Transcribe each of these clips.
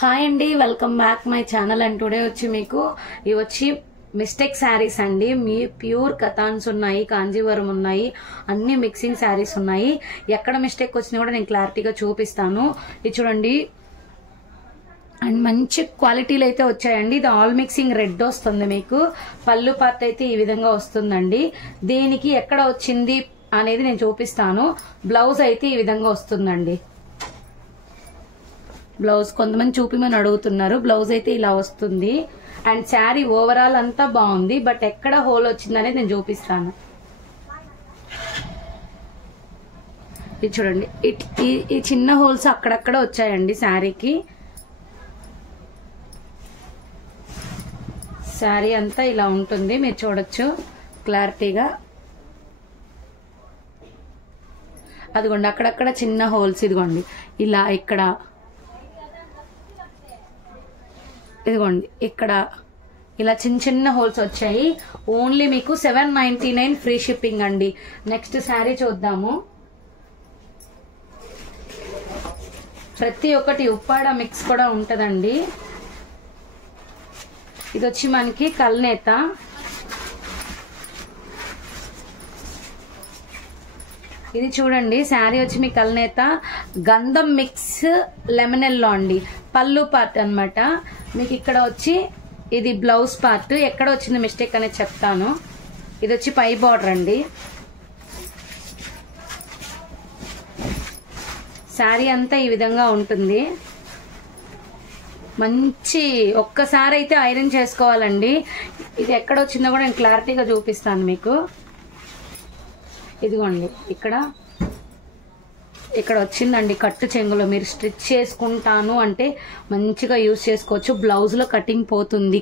Hi అండి, welcome back my channel. And today వచ్చి మీకు ఇవి వచ్చి మిస్టేక్ శారీస్ అండి. మీ ప్యూర్ కథాన్స్ ఉన్నాయి, కాంజీవరం ఉన్నాయి, అన్ని మిక్సింగ్ శారీస్ ఉన్నాయి. ఎక్కడ మిస్టేక్ వచ్చినా కూడా నేను క్లారిటీగా చూపిస్తాను. ఇది చూడండి, అండ్ మంచి క్వాలిటీలు అయితే వచ్చాయండి. ఇది ఆల్ మిక్సింగ్ రెడ్ వస్తుంది. మీకు పళ్ళు పార్ట్ అయితే ఈ విధంగా వస్తుందండి. దీనికి ఎక్కడ వచ్చింది అనేది నేను చూపిస్తాను. బ్లౌజ్ అయితే ఈ విధంగా వస్తుందండి. బ్లౌజ్ కొంతమంది చూపిమని అడుగుతున్నారు. బ్లౌజ్ అయితే ఇలా వస్తుంది. అండ్ శారీ ఓవరాల్ అంతా బాగుంది, బట్ ఎక్కడ హోల్ వచ్చిందనేది నేను చూపిస్తాను. ఇది చూడండి, ఈ చిన్న హోల్స్ అక్కడక్కడ వచ్చాయండి శారీకి. శారీ అంతా ఇలా ఉంటుంది, మీరు చూడొచ్చు క్లారిటీగా. అదిగోండి, అక్కడక్కడ చిన్న హోల్స్, ఇదిగోండి ఇలా, ఇక్కడ ఇదిగోండి, ఇక్కడ ఇలా చిన్న చిన్న హోల్స్ వచ్చాయి. ఓన్లీ మీకు 799 ఫ్రీ షిప్పింగ్ అండి. నెక్స్ట్ శారీ చూద్దాము. ప్రతి ఒక్కటి ఉప్పాడ మిక్స్ కూడా ఉంటదండి. ఇది వచ్చి మనకి కల్నేత. ఇది చూడండి, శారీ వచ్చి మీ కల్నేత గంధం మిక్స్ లెమన్ ఎల్లో అండి. పళ్ళు పార్ట్ అన్నమాట. మీకు ఇక్కడ వచ్చి ఇది బ్లౌజ్ పార్ట్. ఎక్కడ వచ్చింది మిస్టేక్ అనేది చెప్తాను. ఇది వచ్చి పై బార్డర్ అండి. శారీ అంతా ఈ విధంగా ఉంటుంది. మంచి ఒక్కసారి అయితే ఐరన్ చేసుకోవాలండి. ఇది ఎక్కడ వచ్చిందో కూడా నేను క్లారిటీగా చూపిస్తాను మీకు. ఇదిగోండి, ఇక్కడ వచ్చిందండి కట్టు చెంగులో. మీరు స్టిచ్ చేసుకుంటాను అంటే మంచిగా యూజ్ చేసుకోవచ్చు. బ్లౌజ్ లో కటింగ్ పోతుంది.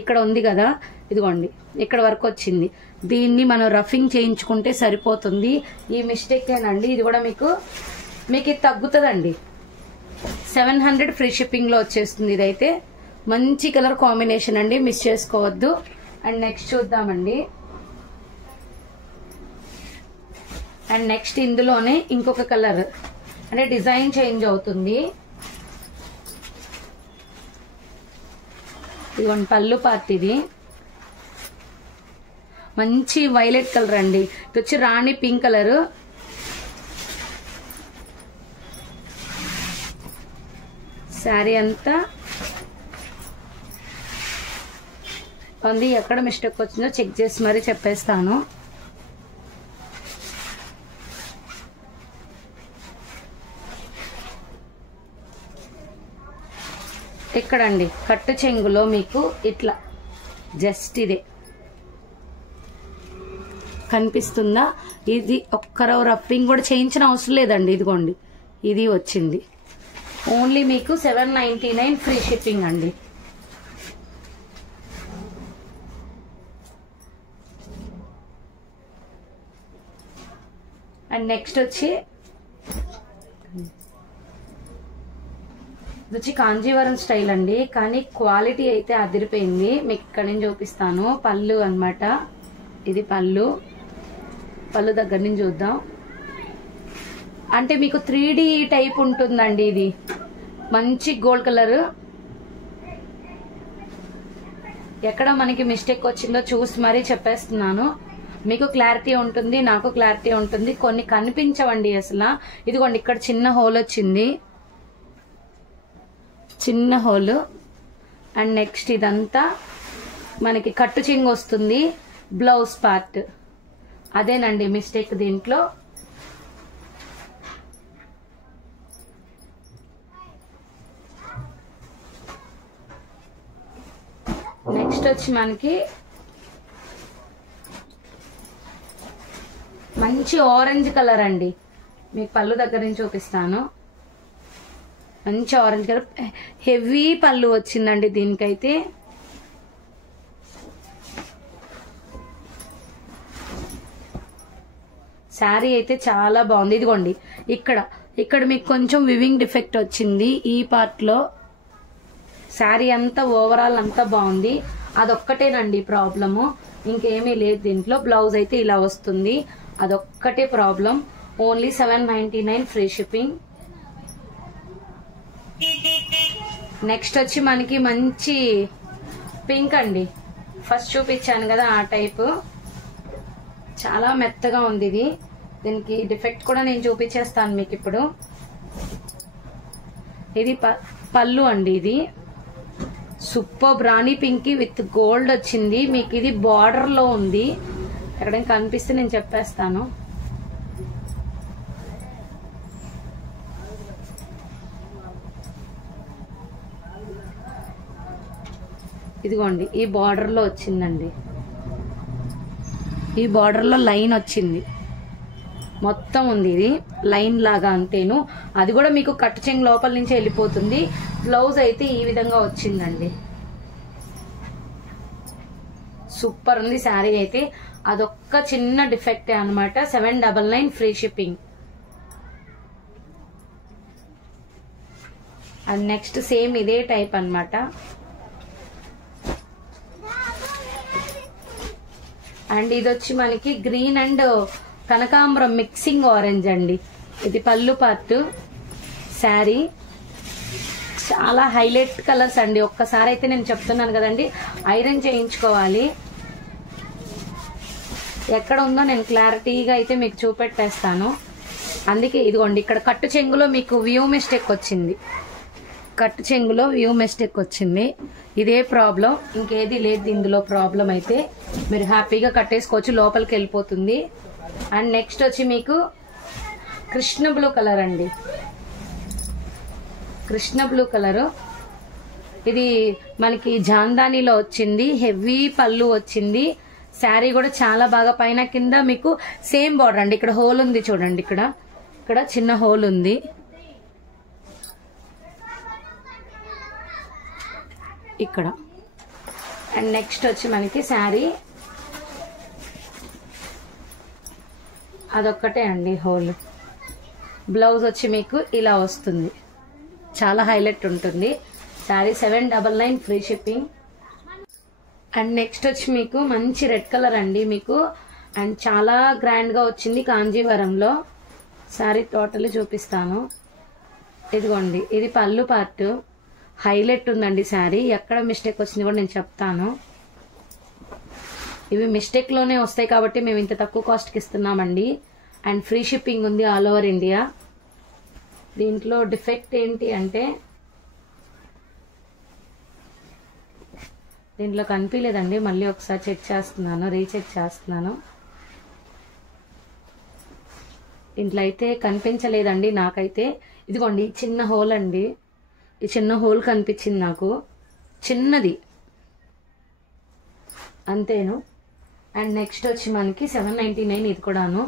ఇక్కడ ఉంది కదా, ఇదిగోండి ఇక్కడ వరకు వచ్చింది. దీన్ని మనం రఫింగ్ చేయించుకుంటే సరిపోతుంది. ఈ మిస్టేక్ ఏనండి. ఇది కూడా మీకు ఇది తగ్గుతుందండి. 700 ఫ్రీ షిప్పింగ్ లో వచ్చేస్తుంది. ఇదైతే మంచి కలర్ కాంబినేషన్ అండి, మిస్ చేసుకోవద్దు. అండ్ నెక్స్ట్ చూద్దామండి. అండ్ నెక్స్ట్ ఇందులోనే ఇంకొక కలర్, అంటే డిజైన్ చేంజ్ అవుతుంది. ఇదిగోండి పళ్ళు పార్ట్. ఇది మంచి వైలెట్ కలర్ అండి. ఇది వచ్చి రాణి పింక్ కలర్. శారీ అంతా ఉంది. ఎక్కడ మిస్టేక్ వచ్చిందో చెక్ చేసి మరీ చెప్పేస్తాను. ఇక్కడండి కట్టు చెంగులో మీకు ఇట్లా జస్ట్ ఇదే కనిపిస్తుందా? ఇది ఒక్కరో రఫింగ్ కూడా చేయించిన అవసరం లేదండి. ఇదిగోండి, ఇది వచ్చింది. ఓన్లీ మీకు 799 ఫ్రీ షిప్పింగ్ అండి. అండ్ నెక్స్ట్ వచ్చి కాంజీవరం స్టైల్ అండి, కానీ క్వాలిటీ అయితే అదిరిపోయింది. మీకు ఇక్కడ నుంచి చూపిస్తాను. పళ్ళు అన్నమాట. ఇది పళ్ళు దగ్గర నుంచి చూద్దాం. అంటే మీకు 3D టైప్ ఉంటుందండి. ఇది మంచి గోల్డ్ కలర్. ఎక్కడ మనకి మిస్టేక్ వచ్చిందో చూసి మరీ చెప్పేస్తున్నాను. మీకు క్లారిటీ ఉంటుంది, నాకు క్లారిటీ ఉంటుంది. కొన్ని కనిపించవండి అసలు. ఇదిగోండి, ఇక్కడ చిన్న హోల్ వచ్చింది, చిన్న హోల్. అండ్ నెక్స్ట్ ఇదంతా మనకి కట్టు చెంగు వస్తుంది. బ్లౌజ్ పార్ట్ అదేనండి మిస్టేక్ దీంట్లో. నెక్స్ట్ వచ్చి మనకి మంచి ఆరెంజ్ కలర్ అండి. మీకు పళ్ళు దగ్గర నుంచి చూపిస్తాను. మంచి ఆరెంజ్ కలర్, హెవీ పళ్ళు వచ్చిందండి దీనికైతే. శారీ అయితే చాలా బాగుంది. ఇదిగోండి, ఇక్కడ మీకు కొంచెం వివింగ్ డిఫెక్ట్ వచ్చింది ఈ పార్ట్ లో. శారీ అంతా ఓవరాల్ అంతా బాగుంది. అదొక్కటేనండి ప్రాబ్లము, ఇంకేమీ లేదు దీంట్లో. బ్లౌజ్ అయితే ఇలా వస్తుంది, అదొక్కటే problem. Only 799 free shipping. Next వచ్చి మనకి మంచి పింక్ అండి, ఫస్ట్ చూపించాను కదా ఆ టైపు, చాలా మెత్తగా ఉంది ఇది. దీనికి డిఫెక్ట్ కూడా నేను చూపించేస్తాను మీకు ఇప్పుడు. ఇది పళ్ళు అండి, ఇది super Rani pink with gold వచ్చింది మీకు. ఇది బార్డర్ లో ఉంది, ఎక్కడైనా కనిపిస్తే నేను చెప్పేస్తాను. ఇదిగోండి ఈ బార్డర్ లో వచ్చిందండి, ఈ బార్డర్ లో లైన్ వచ్చింది మొత్తం ఉంది, ఇది లైన్ లాగా అంతేను. అది కూడా మీకు కట్టు చెంగు లోపల నుంచి వెళ్ళిపోతుంది. బ్లౌజ్ అయితే ఈ విధంగా వచ్చిందండి, సూపర్ ఉంది శారీ అయితే. అదొక్క చిన్న డిఫెక్ట్ అనమాట. 799 free shipping. And next same ఇదే టైప్ అన్నమాట. అండ్ ఇది వచ్చి మనకి గ్రీన్ అండ్ కనకాంబరం మిక్సింగ్ ఆరెంజ్ అండి. ఇది పళ్ళు పార్ట్ శారీ, చాలా హైలైట్ కలర్స్ అండి. ఒక్కసారి అయితే నేను చెప్తున్నాను కదండి, ఐరన్ చేయించుకోవాలి. ఎక్కడ ఉందో నేను క్లారిటీగా అయితే మీకు చూపెట్టేస్తాను. అందుకే ఇదిగోండి ఇక్కడ కట్టు చెంగులో మీకు వ్యూ మిస్టేక్ వచ్చింది, కట్టు చెంగులో వ్యూ మిస్టేక్ వచ్చింది. ఇదే ప్రాబ్లం, ఇంకేది లేదు ఇందులో ప్రాబ్లం. అయితే మీరు హ్యాపీగా కట్టేసుకోవచ్చు, లోపలికి వెళ్ళిపోతుంది. అండ్ నెక్స్ట్ వచ్చి మీకు కృష్ణ బ్లూ కలర్ అండి, కృష్ణ బ్లూ కలరు. ఇది మనకి జాందానీలో వచ్చింది, హెవీ పళ్ళు వచ్చింది. శారీ కూడా చాలా బాగా పైన కింద మీకు సేమ్ బార్డర్ అండి. ఇక్కడ హోల్ ఉంది చూడండి, ఇక్కడ చిన్న హోల్ ఉంది. ఇక్కడ అండ్ నెక్స్ట్ వచ్చి మనకి శారీ అదొక్కటే అండి హోల్. బ్లౌజ్ వచ్చి మీకు ఇలా వస్తుంది, చాలా హైలైట్ ఉంటుంది sari. 799 free shipping. And next వచ్చి మీకు మంచి రెడ్ కలర్ అండి మీకు, అండ్ చాలా గ్రాండ్ గా వచ్చింది కాంజీవరంలో. శారీ టోటల్ చూపిస్తాను. ఇదిగోండి ఇది పళ్ళు పార్ట్, హైలైట్ ఉందండి శారీ. ఎక్కడ మిస్టేక్ వచ్చింది కూడా నేను చెప్తాను. ఇవి మిస్టేక్ లోనే వస్తాయి కాబట్టి మేము ఇంత తక్కువ కాస్ట్ కి ఇస్తున్నామండి. అండ్ ఫ్రీ షిప్పింగ్ ఉంది ఆల్ ఓవర్ ఇండియా. దీంట్లో డిఫెక్ట్ ఏంటి అంటే దీంట్లో కనిపించలేదండి, మళ్ళీ ఒకసారి చెక్ చేస్తున్నాను, రీచెక్ చేస్తున్నాను. దీంట్లో అయితే కనిపించలేదండి నాకైతే. ఇదిగోండి చిన్న హోల్ అండి, ఈ చిన్న హోల్ కనిపించింది నాకు, చిన్నది అంతేను. అండ్ నెక్స్ట్ వచ్చి మనకి 799 ఇది కూడాను.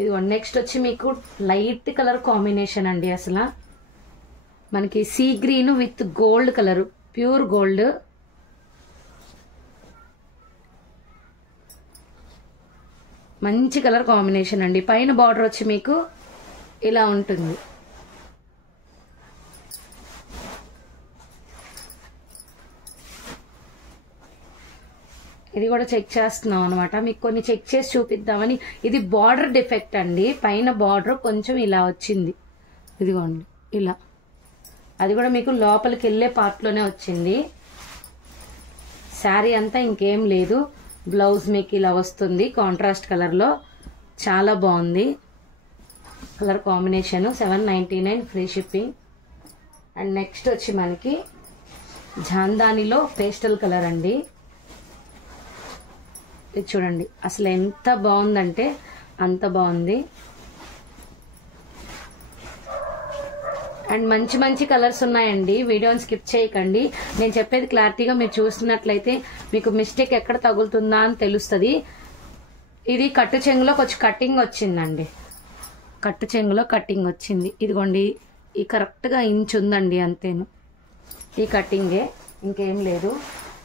ఇదిగోండి నెక్స్ట్ వచ్చి మీకు లైట్ కలర్ కాంబినేషన్ అండి. అసలు మనకి sea green with gold colour, pure gold. మంచి కలర్ కాంబినేషన్ అండి. పైన బార్డర్ వచ్చి మీకు ఇలా ఉంటుంది. ఇది కూడా చెక్ చేస్తున్నాం అనమాట, మీకు కొన్ని చెక్ చేసి చూపిద్దామని. ఇది బార్డర్ డిఫెక్ట్ అండి, పైన బార్డర్ కొంచెం ఇలా వచ్చింది, ఇదిగోండి ఇలా. అది కూడా మీకు లోపలికి వెళ్ళే పార్ట్ లోనే వచ్చింది. శారీ అంతా ఇంకేం లేదు. బ్లౌజ్ మీకు ఇలా వస్తుంది కాంట్రాస్ట్ కలర్ లో, చాలా బాగుంది colour combination. 799 free shipping. And next వచ్చి మనకి జాందానిలో పేస్టల్ కలర్ అండి. ఇది చూడండి అసలు ఎంత బాగుందంటే అంత బాగుంది. అండ్ మంచి మంచి కలర్స్ ఉన్నాయండి, వీడియోని స్కిప్ చేయకండి. నేను చెప్పేది క్లారిటీగా మీరు చూస్తున్నట్లయితే మీకు మిస్టేక్ ఎక్కడ తగులుతుందా అని తెలుస్తుంది. ఇది కట్టు చెంగులో కొంచెం కటింగ్ వచ్చిందండి, కట్టు చెంగులో కటింగ్ వచ్చింది. ఇదిగోండి ఈ కరెక్ట్గా ఇంచ్ ఉందండి అంతేను, ఈ కటింగే, ఇంకేం లేదు.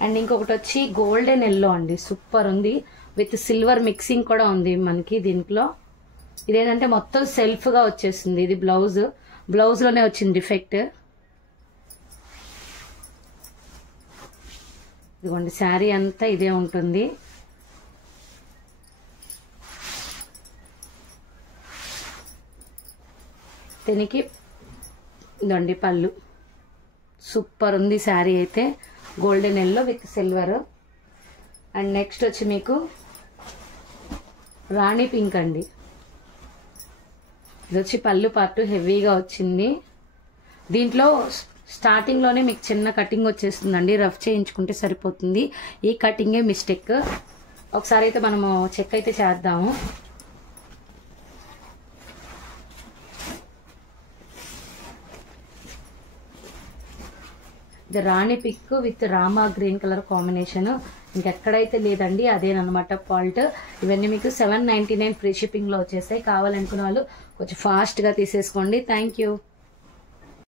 అండ్ ఇంకొకటి వచ్చి గోల్డెన్ ఎల్లో అండి, సూపర్ ఉంది విత్ సిల్వర్ మిక్సింగ్ కూడా ఉంది మనకి దీంట్లో. ఇదేంటంటే మొత్తం సెల్ఫ్ గా వచ్చేసింది. ఇది బ్లౌజ్, బ్లౌజ్ లోనే వచ్చింది డిఫెక్ట్. ఇదిగోండి శారీ అంతా ఇదే ఉంటుంది. దీనికి ఇదండి పళ్ళు, సూపర్ ఉంది శారీ అయితే, golden yellow with silver. And next వచ్చి మీకు రాణి పింక్ అండి. ఇది వచ్చి పళ్ళు పార్ట్ హెవీగా వచ్చింది. దీంట్లో స్టార్టింగ్లోనే మీకు చిన్న కటింగ్ వచ్చేస్తుందండి, రఫ్ చేయించుకుంటే సరిపోతుంది. ఈ కటింగే మిస్టేక్. ఒకసారి అయితే మనము చెక్ అయితే చేద్దాము. ఇది రాణి పిక్ విత్ రామా గ్రీన్ కలర్ కాంబినేషన్, ఇంకెక్కడైతే లేదండి, అదేనమాట ఫాల్ట్. ఇవన్నీ మీకు 799 ఫ్రీ షిప్పింగ్లో వచ్చేసాయి. కావాలనుకున్న వాళ్ళు కొంచెం ఫాస్ట్గా తీసేసుకోండి. Thank you.